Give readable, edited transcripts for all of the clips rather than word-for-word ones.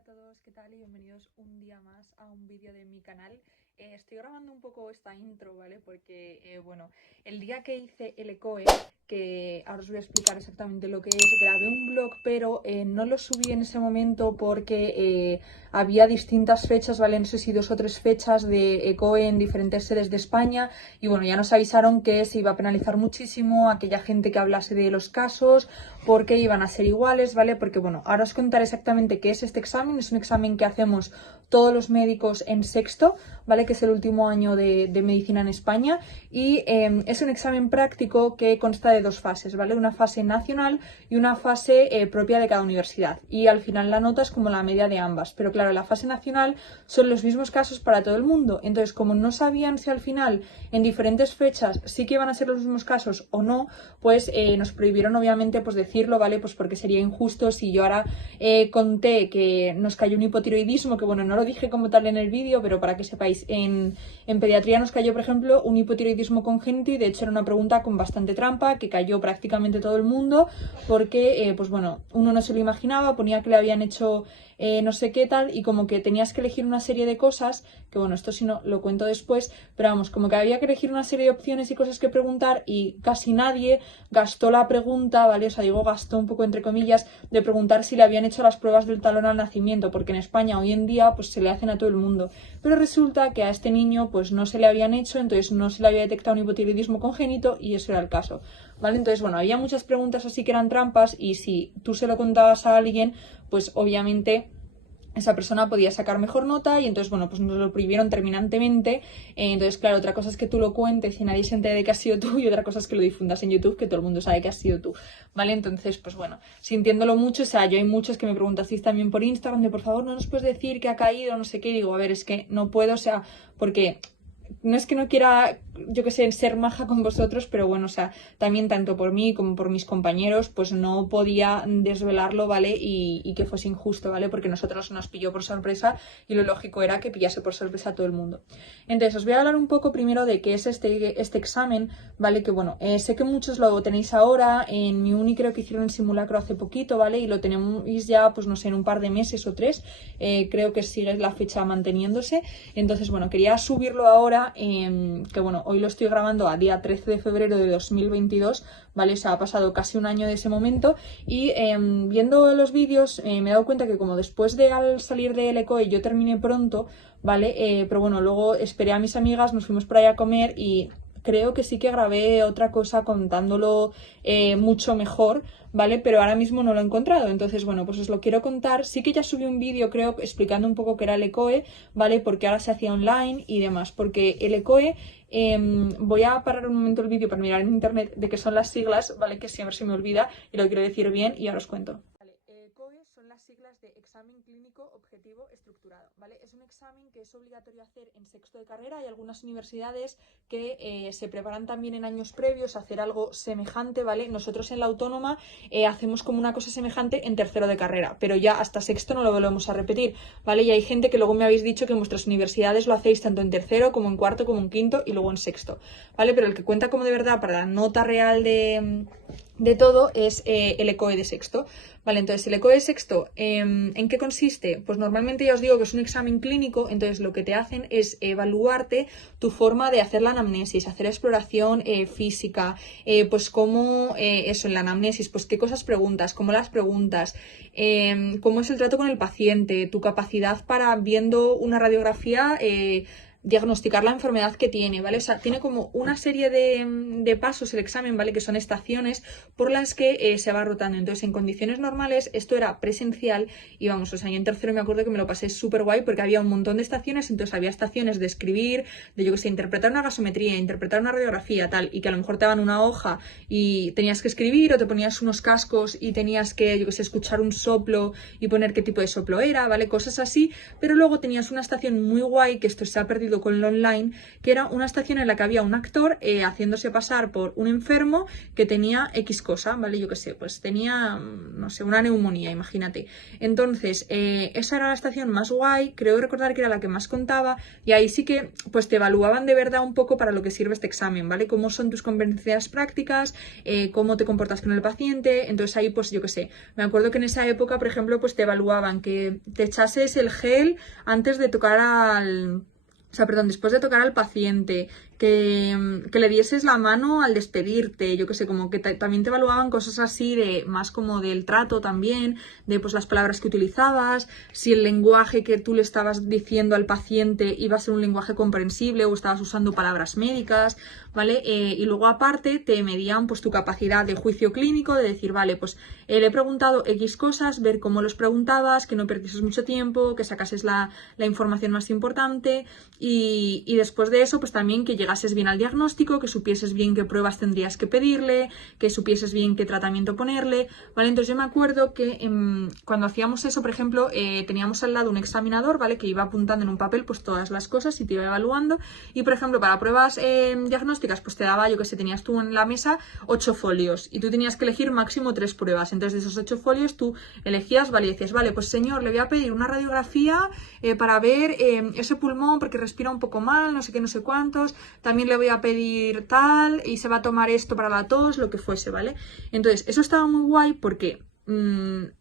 Hola a todos, ¿qué tal? Y bienvenidos un día más a un vídeo de mi canal. Estoy grabando un poco esta intro, ¿vale? Porque, bueno, el día que hice el ECOE, que ahora os voy a explicar exactamente lo que es, grabé un vlog, pero no lo subí en ese momento porque había distintas fechas, ¿vale? No sé si 2 o 3 fechas de ECOE en diferentes sedes de España y, bueno, ya nos avisaron que se iba a penalizar muchísimo a aquella gente que hablase de los casos porque iban a ser iguales, ¿vale? Porque, bueno, ahora os contaré exactamente qué es este examen. Es un examen que hacemos todos los médicos en sexto, ¿vale? Que es el último año de medicina en España y es un examen práctico que consta de 2 fases, ¿vale? Una fase nacional y una fase propia de cada universidad y al final la nota es como la media de ambas, pero claro, la fase nacional son los mismos casos para todo el mundo, entonces como no sabían si al final en diferentes fechas sí que iban a ser los mismos casos o no, pues nos prohibieron obviamente pues decirlo, ¿vale? Pues porque sería injusto si yo ahora conté que nos cayó un hipotiroidismo, que bueno, no lo dije como tal en el vídeo, pero para que sepáis, en pediatría nos cayó, por ejemplo, un hipotiroidismo congénito y de hecho era una pregunta con bastante trampa, que cayó prácticamente todo el mundo, porque, pues bueno, uno no se lo imaginaba, ponía que le habían hecho no sé qué tal y como que tenías que elegir una serie de cosas, que bueno, esto si no lo cuento después, pero vamos, como que había que elegir una serie de opciones y cosas que preguntar y casi nadie gastó la pregunta, ¿vale? O sea, digo gastó un poco entre comillas, de preguntar si le habían hecho las pruebas del talón al nacimiento, porque en España hoy en día pues se le hacen a todo el mundo, pero resulta que a este niño pues no se le habían hecho, entonces no se le había detectado un hipotiroidismo congénito y eso era el caso, ¿vale? Entonces, bueno, había muchas preguntas así que eran trampas y si tú se lo contabas a alguien, pues obviamente esa persona podía sacar mejor nota y entonces, bueno, pues nos lo prohibieron terminantemente. Entonces, claro, otra cosa es que tú lo cuentes y nadie se entere de que has sido tú y otra cosa es que lo difundas en YouTube, que todo el mundo sabe que has sido tú, ¿vale? Entonces, pues bueno, sintiéndolo mucho, o sea, yo hay muchos que me preguntasteis también por Instagram de por favor no nos puedes decir que ha caído, no sé qué, y digo, a ver, es que no puedo, o sea, porque no es que no quiera, yo que sé, ser maja con vosotros, pero bueno, o sea, también tanto por mí como por mis compañeros, pues no podía desvelarlo, ¿vale? Y que fuese injusto, ¿vale? Porque nosotros nos pilló por sorpresa y lo lógico era que pillase por sorpresa a todo el mundo. Entonces, os voy a hablar un poco primero de qué es este examen, ¿vale? Que bueno, sé que muchos lo tenéis ahora, en mi uni creo que hicieron el simulacro hace poquito, ¿vale? Y lo tenéis ya, pues no sé, en un par de meses o 3, creo que sigue la fecha manteniéndose. Entonces, bueno, quería subirlo ahora, que bueno, hoy lo estoy grabando a día 13 de febrero de 2022, ¿vale? O sea, ha pasado casi un año de ese momento y viendo los vídeos me he dado cuenta que como después de al salir del ECOE yo terminé pronto, ¿vale? Pero bueno, luego esperé a mis amigas, nos fuimos por ahí a comer y creo que sí que grabé otra cosa contándolo mucho mejor, ¿vale? Pero ahora mismo no lo he encontrado, entonces, bueno, pues os lo quiero contar. Sí que ya subí un vídeo, creo, explicando un poco qué era el ECOE, ¿vale? Porque ahora se hacía online y demás, porque el ECOE, voy a parar un momento el vídeo para mirar en internet de qué son las siglas, ¿vale? Que siempre se me olvida y lo quiero decir bien y ahora os cuento. ECOE son las siglas de Examen Clínico Objetivo Estructurado, ¿vale? Es un examen que es obligatorio hacer en sexto de carrera. Hay algunas universidades que se preparan también en años previos a hacer algo semejante, ¿vale? Nosotros en la Autónoma hacemos como una cosa semejante en tercero de carrera, pero ya hasta sexto no lo volvemos a repetir, ¿vale? Y hay gente que luego me habéis dicho que en vuestras universidades lo hacéis tanto en tercero como en cuarto como en quinto y luego en sexto, ¿vale? Pero el que cuenta como de verdad para la nota real de todo es el ECOE de sexto. Vale, entonces el ECOE de sexto, ¿en qué consiste? Pues normalmente ya os digo que es un examen clínico, entonces lo que te hacen es evaluarte tu forma de hacer la anamnesis, hacer exploración física, pues cómo, eso, en la anamnesis, pues qué cosas preguntas, cómo las preguntas, cómo es el trato con el paciente, tu capacidad para, viendo una radiografía, diagnosticar la enfermedad que tiene, ¿vale? O sea, tiene como una serie de pasos el examen, ¿vale? Que son estaciones por las que se va rotando. Entonces, en condiciones normales, esto era presencial y vamos, o sea, yo en tercero me acuerdo que me lo pasé súper guay porque había un montón de estaciones, entonces había estaciones de escribir, de yo que sé, interpretar una gasometría, interpretar una radiografía, tal, y que a lo mejor te daban una hoja y tenías que escribir o te ponías unos cascos y tenías que, yo que sé, escuchar un soplo y poner qué tipo de soplo era, ¿vale? Cosas así, pero luego tenías una estación muy guay, que esto se ha perdido coincidido con lo online, que era una estación en la que había un actor haciéndose pasar por un enfermo que tenía X cosa, ¿vale? Yo qué sé, pues tenía, no sé, una neumonía, imagínate. Entonces, esa era la estación más guay, creo recordar que era la que más contaba, y ahí sí que pues te evaluaban de verdad un poco para lo que sirve este examen, ¿vale? Cómo son tus competencias prácticas, cómo te comportas con el paciente. Entonces ahí pues yo qué sé, me acuerdo que en esa época, por ejemplo, pues te evaluaban que te echases el gel antes de tocar después de tocar al paciente, que le dieses la mano al despedirte, yo qué sé, como que también te evaluaban cosas así de más como del trato también, de pues las palabras que utilizabas, si el lenguaje que tú le estabas diciendo al paciente iba a ser un lenguaje comprensible o estabas usando palabras médicas, ¿vale? Y luego aparte te medían pues tu capacidad de juicio clínico, de decir, vale, pues le he preguntado X cosas, ver cómo los preguntabas, que no perdieses mucho tiempo, que sacases la información más importante y después de eso pues también que llegases bien al diagnóstico, que supieses bien qué pruebas tendrías que pedirle, que supieses bien qué tratamiento ponerle, ¿vale? Entonces yo me acuerdo que cuando hacíamos eso, por ejemplo, teníamos al lado un examinador, ¿vale? Que iba apuntando en un papel pues todas las cosas y te iba evaluando y, por ejemplo, para pruebas diagnósticas pues te daba, yo que sé, tenías tú en la mesa 8 folios y tú tenías que elegir máximo 3 pruebas. Entonces de esos 8 folios tú elegías, vale, y decías, vale, pues señor, le voy a pedir una radiografía para ver ese pulmón porque respira un poco mal, no sé qué, no sé cuántos, también le voy a pedir tal y se va a tomar esto para la tos, lo que fuese, ¿vale? Entonces eso estaba muy guay porque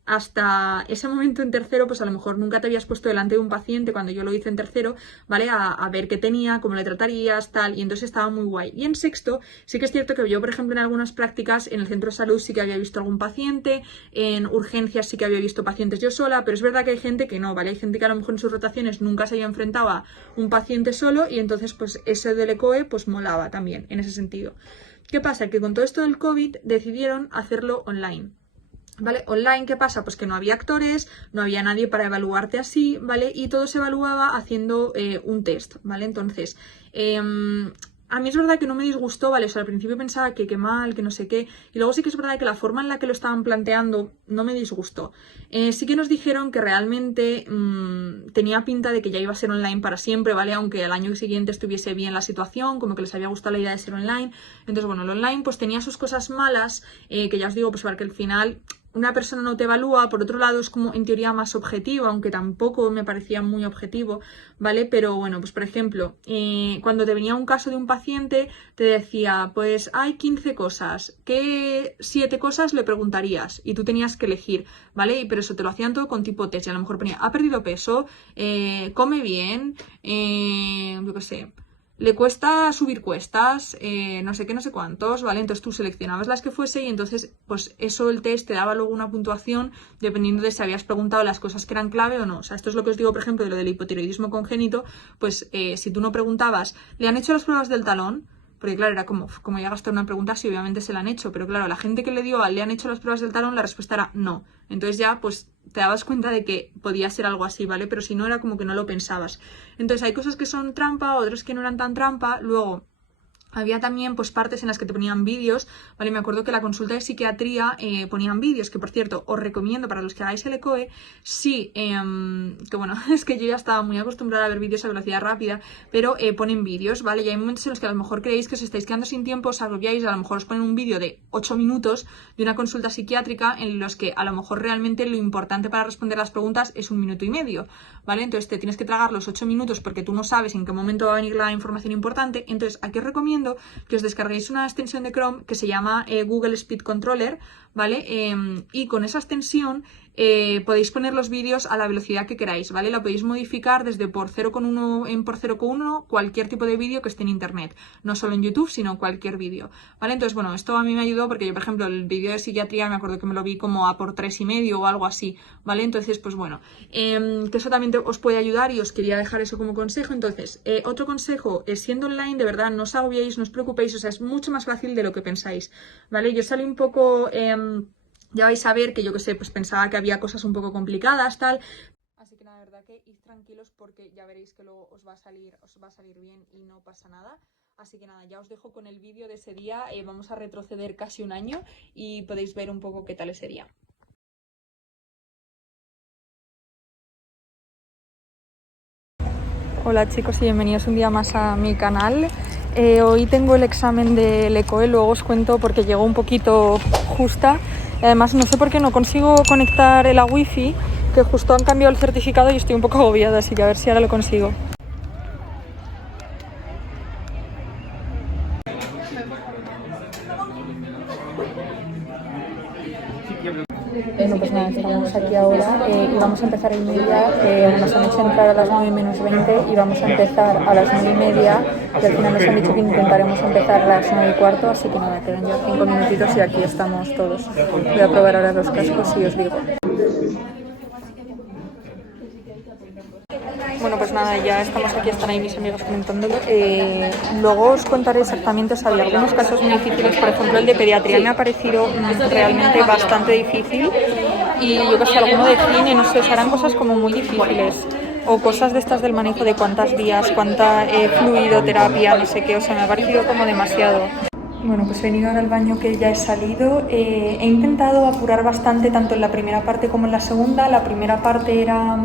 hasta ese momento en tercero pues a lo mejor nunca te habías puesto delante de un paciente cuando yo lo hice en tercero, ¿vale? A ver qué tenía, cómo le tratarías, tal, y entonces estaba muy guay. Y en sexto sí que es cierto que yo, por ejemplo, en algunas prácticas en el centro de salud sí que había visto algún paciente, en urgencias sí que había visto pacientes yo sola, pero es verdad que hay gente que no, ¿vale? Hay gente que a lo mejor en sus rotaciones nunca se había enfrentado a un paciente solo y entonces pues ese del ECOE pues molaba también en ese sentido. ¿Qué pasa? Que con todo esto del COVID decidieron hacerlo online. ¿Vale? Online, ¿qué pasa? Pues que no había actores, no había nadie para evaluarte así, ¿vale? Y todo se evaluaba haciendo un test, ¿vale? Entonces, a mí es verdad que no me disgustó, ¿vale? O sea, al principio pensaba que qué mal, que no sé qué, y luego sí que es verdad que la forma en la que lo estaban planteando no me disgustó. Sí que nos dijeron que realmente tenía pinta de que ya iba a ser online para siempre, ¿vale? Aunque al año siguiente estuviese bien la situación, como que les había gustado la idea de ser online. Entonces, bueno, el online pues tenía sus cosas malas, que ya os digo, pues para que al final una persona no te evalúa, por otro lado es como en teoría más objetivo, aunque tampoco me parecía muy objetivo, ¿vale? Pero bueno, pues por ejemplo, cuando te venía un caso de un paciente, te decía, pues hay 15 cosas, ¿qué 7 cosas le preguntarías? Y tú tenías que elegir, ¿vale? Pero eso te lo hacían todo con tipo test, y a lo mejor ponía, ¿ha perdido peso? ¿Come bien? Yo qué sé. Le cuesta subir cuestas, no sé qué, no sé cuántos, ¿vale? Entonces tú seleccionabas las que fuese y entonces, pues eso el test te daba luego una puntuación dependiendo de si habías preguntado las cosas que eran clave o no. O sea, esto es lo que os digo, por ejemplo, de lo del hipotiroidismo congénito, pues si tú no preguntabas, ¿le han hecho las pruebas del talón? Porque claro, era como ya gastar una pregunta, sí, obviamente se la han hecho, pero claro, la gente que le dio le han hecho las pruebas del talón, la respuesta era no. Entonces ya, pues te dabas cuenta de que podía ser algo así, ¿vale? Pero si no, era como que no lo pensabas. Entonces hay cosas que son trampa, otras que no eran tan trampa. Luego había también pues partes en las que te ponían vídeos, ¿vale? Me acuerdo que la consulta de psiquiatría ponían vídeos, que por cierto os recomiendo para los que hagáis el ECOE, sí, que bueno, es que yo ya estaba muy acostumbrada a ver vídeos a velocidad rápida, pero ponen vídeos, ¿vale? Y hay momentos en los que a lo mejor creéis que os estáis quedando sin tiempo, os agobiáis, a lo mejor os ponen un vídeo de 8 minutos de una consulta psiquiátrica en los que a lo mejor realmente lo importante para responder las preguntas es 1 minuto y medio, ¿vale? Entonces te tienes que tragar los 8 minutos porque tú no sabes en qué momento va a venir la información importante. Entonces aquí os recomiendo que os descarguéis una extensión de Chrome que se llama Google Speed Controller, ¿vale? Y con esa extensión podéis poner los vídeos a la velocidad que queráis, ¿vale? La podéis modificar desde por 0,1 en por 0,1 cualquier tipo de vídeo que esté en internet, no solo en YouTube, sino cualquier vídeo, ¿vale? Entonces, bueno, esto a mí me ayudó porque yo, por ejemplo, el vídeo de psiquiatría me acuerdo que me lo vi como a por 3,5 o algo así, ¿vale? Entonces, pues bueno, que eso también os puede ayudar y os quería dejar eso como consejo. Entonces, otro consejo es siendo online, de verdad, no os agobiéis, no os preocupéis, o sea, es mucho más fácil de lo que pensáis, ¿vale? Yo salí un poco... ya vais a ver que yo que sé, pues pensaba que había cosas un poco complicadas, tal. Así que nada, de verdad que id tranquilos porque ya veréis que luego os va a salir bien y no pasa nada. Así que nada, ya os dejo con el vídeo de ese día. Vamos a retroceder casi un año y podéis ver un poco qué tal ese día. Hola chicos y bienvenidos un día más a mi canal. Hoy tengo el examen del ECOE, luego os cuento porque llegó un poquito justa. Además no sé por qué no consigo conectar la wifi, que justo han cambiado el certificado y estoy un poco agobiada, así que a ver si ahora lo consigo. No, pues nada, estamos aquí ahora y vamos a empezar en media. Nos han hecho entrar a las 9 menos 20 y vamos a empezar a las 9 y media. Y al final nos han dicho que intentaremos empezar a las 9 y cuarto, así que nada, quedan ya 5 minutitos y aquí estamos todos. Voy a probar ahora los cascos y os digo. Bueno, pues nada, ya estamos aquí, están ahí mis amigos comentándolo. Luego os contaré exactamente, o sea, había algunos casos muy difíciles, por ejemplo el de pediatría me ha parecido realmente bastante difícil y yo que sé, alguno de cine, no sé, serán cosas como muy difíciles o cosas de estas del manejo de cuántas vías, cuánta fluidoterapia, no sé qué, o sea, me ha parecido como demasiado. Bueno, pues he venido ahora al baño que ya he salido. He intentado apurar bastante tanto en la primera parte como en la segunda. La primera parte era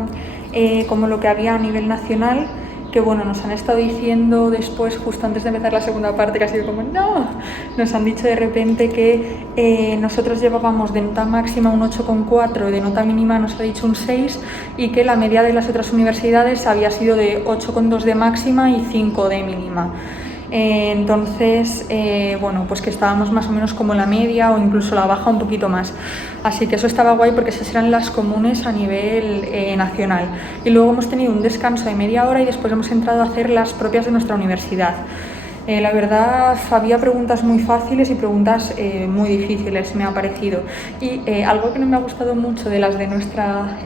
como lo que había a nivel nacional, que bueno, nos han estado diciendo después, justo antes de empezar la segunda parte, que ha sido como no, nos han dicho de repente que nosotros llevábamos de nota máxima un 8,4, de nota mínima nos ha dicho un 6 y que la media de las otras universidades había sido de 8,2 de máxima y 5 de mínima. Entonces, bueno, pues que estábamos más o menos como la media o incluso la baja un poquito más. Así que eso estaba guay porque esas eran las comunes a nivel nacional. Y luego hemos tenido un descanso de media hora y después hemos entrado a hacer las propias de nuestra universidad. La verdad, había preguntas muy fáciles y preguntas muy difíciles, me ha parecido. Y algo que no me ha gustado mucho de las de nuestra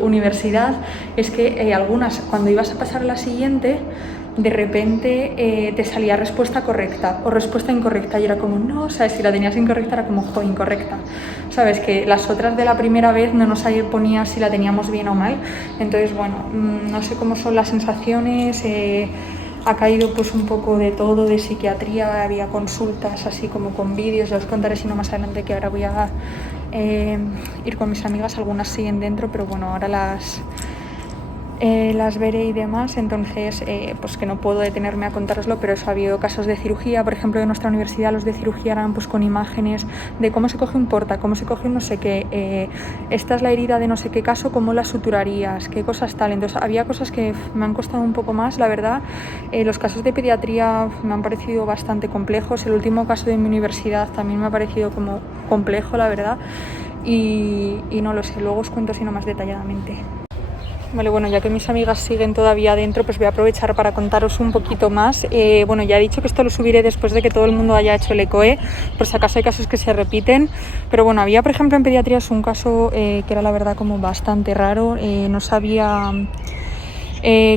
universidad es que algunas, cuando ibas a pasar a la siguiente, de repente te salía respuesta correcta o respuesta incorrecta y era como, no, ¿sabes? Si la tenías incorrecta era como, jo, incorrecta. ¿Sabes? Que las otras de la primera vez no nos ponía si la teníamos bien o mal. Entonces, bueno, no sé cómo son las sensaciones. Ha caído pues un poco de todo, de psiquiatría, había consultas así como con vídeos, ya os contaré si no más adelante, que ahora voy a ir con mis amigas, algunas siguen dentro, pero bueno, ahora las veré y demás, entonces pues que no puedo detenerme a contároslo, pero eso, ha habido casos de cirugía, por ejemplo, de nuestra universidad los de cirugía eran pues con imágenes de cómo se coge un porta, cómo se coge un no sé qué, esta es la herida de no sé qué caso, cómo la suturarías, qué cosas tal, entonces había cosas que me han costado un poco más, la verdad. Los casos de pediatría me han parecido bastante complejos, el último caso de mi universidad también me ha parecido como complejo, la verdad, y no lo sé, luego os cuento si no más detalladamente. Vale, bueno, ya que mis amigas siguen todavía adentro, pues voy a aprovechar para contaros un poquito más. Bueno, ya he dicho que esto lo subiré después de que todo el mundo haya hecho el ECOE, por si acaso hay casos que se repiten. Pero bueno, había, por ejemplo, en pediatría un caso que era la verdad como bastante raro. No sabía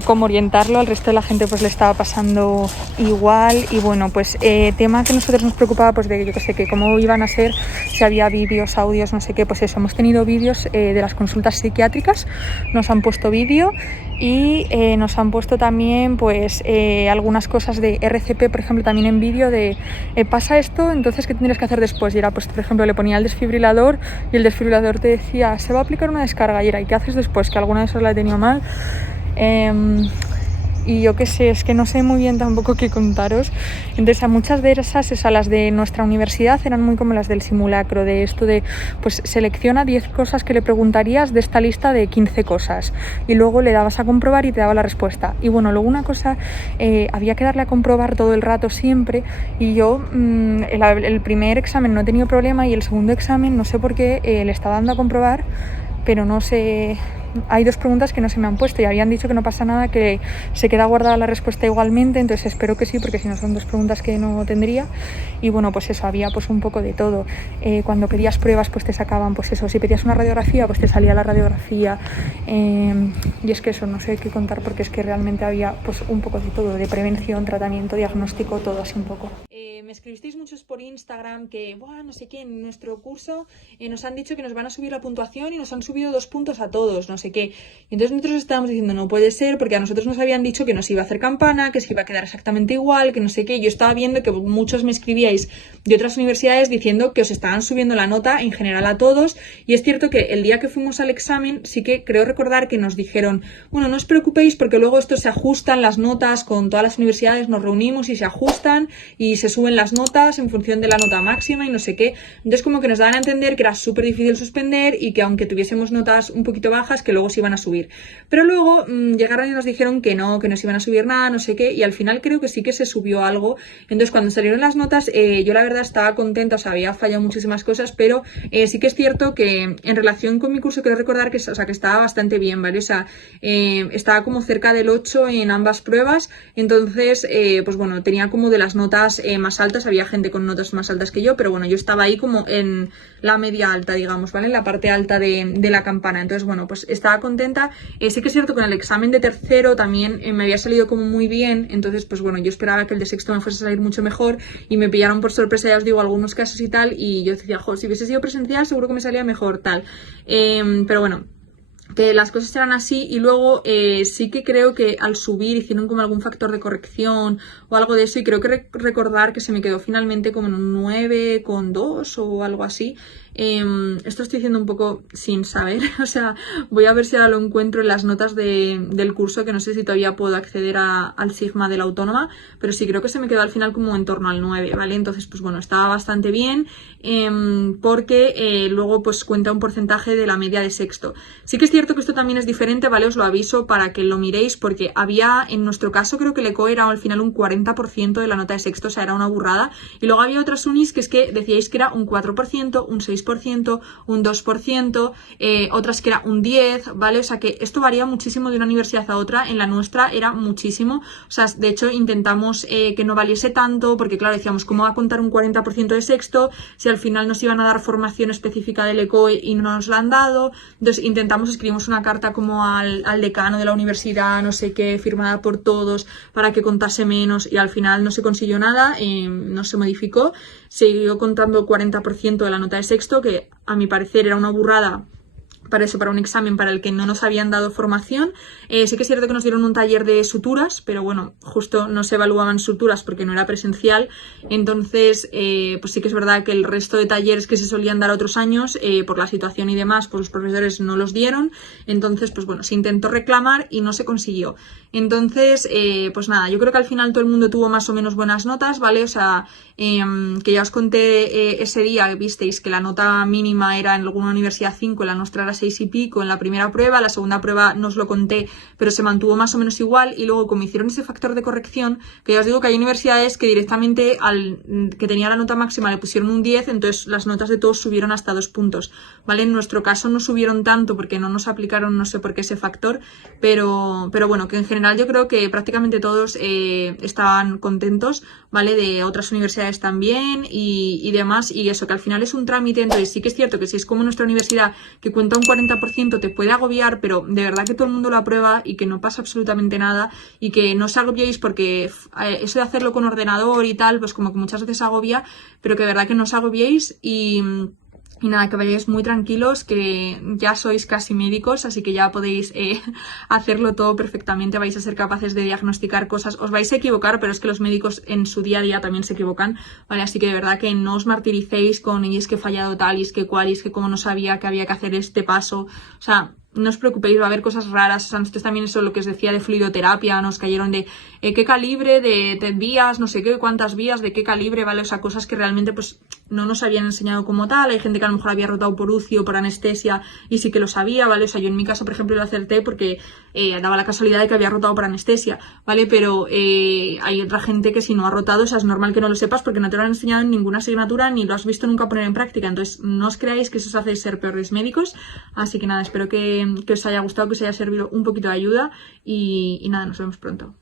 cómo orientarlo, al resto de la gente pues le estaba pasando igual y bueno, pues tema que a nosotros nos preocupaba pues de yo que sé, que cómo iban a ser, si había vídeos, audios, no sé qué, pues eso, hemos tenido vídeos de las consultas psiquiátricas, nos han puesto vídeo y nos han puesto también pues algunas cosas de RCP, por ejemplo, también en vídeo de pasa esto, entonces ¿qué tendrías que hacer después? Y era pues, por ejemplo, le ponía el desfibrilador y el desfibrilador te decía, se va a aplicar una descarga y era, ¿y qué haces después? Que alguna de esas la he tenido mal. Y yo qué sé, es que no sé muy bien tampoco qué contaros. Entonces a muchas de esas, a las de nuestra universidad eran muy como las del simulacro, de esto de pues selecciona 10 cosas que le preguntarías de esta lista de 15 cosas y luego le dabas a comprobar y te daba la respuesta. Y bueno, luego una cosa, había que darle a comprobar todo el rato siempre y yo el primer examen no he tenido problema y el segundo examen no sé por qué le estaba dando a comprobar, pero no sé. Hay dos preguntas que no se me han puesto y habían dicho que no pasa nada, que se queda guardada la respuesta igualmente, entonces espero que sí, porque si no son dos preguntas que no tendría. Y bueno, pues eso, había pues un poco de todo. Cuando pedías pruebas pues te sacaban pues eso, si pedías una radiografía pues te salía la radiografía, y es que eso no sé qué contar porque es que realmente había pues un poco de todo, de prevención, tratamiento, diagnóstico, todo así un poco. me escribisteis muchos por Instagram que, no sé qué, en nuestro curso nos han dicho que nos van a subir la puntuación y nos han subido 2 puntos a todos, no sé qué. Y entonces nosotros estábamos diciendo, no puede ser, porque a nosotros nos habían dicho que nos iba a hacer campana, que se iba a quedar exactamente igual, que no sé qué. Yo estaba viendo que muchos me escribíais de otras universidades diciendo que os estaban subiendo la nota en general a todos. Y es cierto que el día que fuimos al examen, sí que creo recordar que nos dijeron, bueno, no os preocupéis porque luego esto se ajustan las notas con todas las universidades, nos reunimos y se ajustan y se suben las notas en función de la nota máxima y no sé qué. Entonces como que nos daban a entender que era súper difícil suspender y que aunque tuviésemos notas un poquito bajas, que luego se iban a subir. Pero luego llegaron y nos dijeron que no se iban a subir nada, no sé qué, y al final creo que sí que se subió algo. Entonces cuando salieron las notas, yo la verdad estaba contenta, o sea, había fallado muchísimas cosas, pero sí que es cierto que en relación con mi curso quiero recordar que, o sea, que estaba bastante bien, ¿vale? O sea, estaba como cerca del 8 en ambas pruebas, entonces, pues bueno, tenía como de las notas más altas, había gente con notas más altas que yo, pero bueno, yo estaba ahí como en la media alta, digamos, ¿vale? En la parte alta de la campana, entonces, bueno, pues estaba contenta. Sí que es cierto que en el examen de tercero también me había salido como muy bien, entonces, pues bueno, yo esperaba que el de sexto me fuese a salir mucho mejor y me pillaron por sorpresa, ya os digo, algunos casos y tal, y yo decía, si hubiese sido presencial seguro que me salía mejor, tal. Pero bueno, que las cosas eran así. Y luego sí que creo que al subir hicieron como algún factor de corrección o algo de eso, y creo que recordar que se me quedó finalmente como en un 9,2 o algo así. Esto estoy diciendo un poco sin saber, o sea, voy a ver si ahora lo encuentro en las notas del curso, que no sé si todavía puedo acceder al Sigma de la Autónoma, pero sí creo que se me quedó al final como en torno al 9, ¿vale? Entonces, pues bueno, estaba bastante bien, porque luego pues cuenta un porcentaje de la media de sexto. Sí que es cierto que esto también es diferente, ¿vale? Os lo aviso para que lo miréis, porque había, en nuestro caso creo que el ECO era al final un 40% de la nota de sexto, o sea, era una burrada, y luego había otras unis que es que decíais que era un 4%, un 6%, un 2%, otras que era un 10%, ¿vale? O sea que esto varía muchísimo de una universidad a otra. En la nuestra era muchísimo, o sea, de hecho intentamos que no valiese tanto, porque claro, decíamos, ¿cómo va a contar un 40% de sexto si al final nos iban a dar formación específica del ECOE y no nos la han dado? Entonces escribimos una carta como al decano de la universidad, no sé qué, firmada por todos para que contase menos, y al final no se consiguió nada, no se modificó, siguió contando el 40% de la nota de sexto, que a mi parecer era una burrada para eso, para un examen para el que no nos habían dado formación. Sí que es cierto que nos dieron un taller de suturas, pero bueno, justo no se evaluaban suturas porque no era presencial. Entonces, pues sí que es verdad que el resto de talleres que se solían dar otros años, por la situación y demás, pues los profesores no los dieron. Entonces, pues bueno, se intentó reclamar y no se consiguió. Entonces, pues nada, yo creo que al final todo el mundo tuvo más o menos buenas notas, ¿vale? O sea, que ya os conté ese día, visteis que la nota mínima era en alguna universidad 5, la nuestra era 6 y pico en la primera prueba, la segunda prueba no os lo conté, pero se mantuvo más o menos igual, y luego como hicieron ese factor de corrección, que ya os digo que hay universidades que directamente al que tenía la nota máxima le pusieron un 10, entonces las notas de todos subieron hasta 2 puntos, ¿vale? En nuestro caso no subieron tanto porque no nos aplicaron, no sé por qué ese factor, pero bueno, que en general yo creo que prácticamente todos estaban contentos, ¿vale? De otras universidades también y demás, y eso, que al final es un trámite. Entonces sí que es cierto que si es como nuestra universidad, que cuenta un 40%, te puede agobiar, pero de verdad que todo el mundo lo aprueba y que no pasa absolutamente nada, y que no os agobiéis porque eso de hacerlo con ordenador y tal, pues como que muchas veces agobia, pero que de verdad que no os agobiéis y nada, que vayáis muy tranquilos, que ya sois casi médicos, así que ya podéis hacerlo todo perfectamente, vais a ser capaces de diagnosticar cosas. Os vais a equivocar, pero es que los médicos en su día a día también se equivocan, ¿vale? Así que de verdad que no os martiricéis con y es que he fallado tal, y es que cual, y es que como no sabía que había que hacer este paso. O sea, no os preocupéis, va a haber cosas raras. O sea, nosotros también, eso lo que os decía de fluidoterapia, nos cayeron de qué calibre, de vías, no sé qué, cuántas vías, de qué calibre, ¿vale? O sea, cosas que realmente pues no nos habían enseñado como tal. Hay gente que a lo mejor había rotado por UCI o por anestesia y sí que lo sabía, ¿vale? O sea, yo en mi caso, por ejemplo, lo acerté porque daba la casualidad de que había rotado por anestesia, ¿vale? Pero hay otra gente que si no ha rotado, o sea, es normal que no lo sepas porque no te lo han enseñado en ninguna asignatura ni lo has visto nunca poner en práctica. Entonces, no os creáis que eso os hace ser peores médicos. Así que nada, espero que os haya gustado, que os haya servido un poquito de ayuda y nada, nos vemos pronto.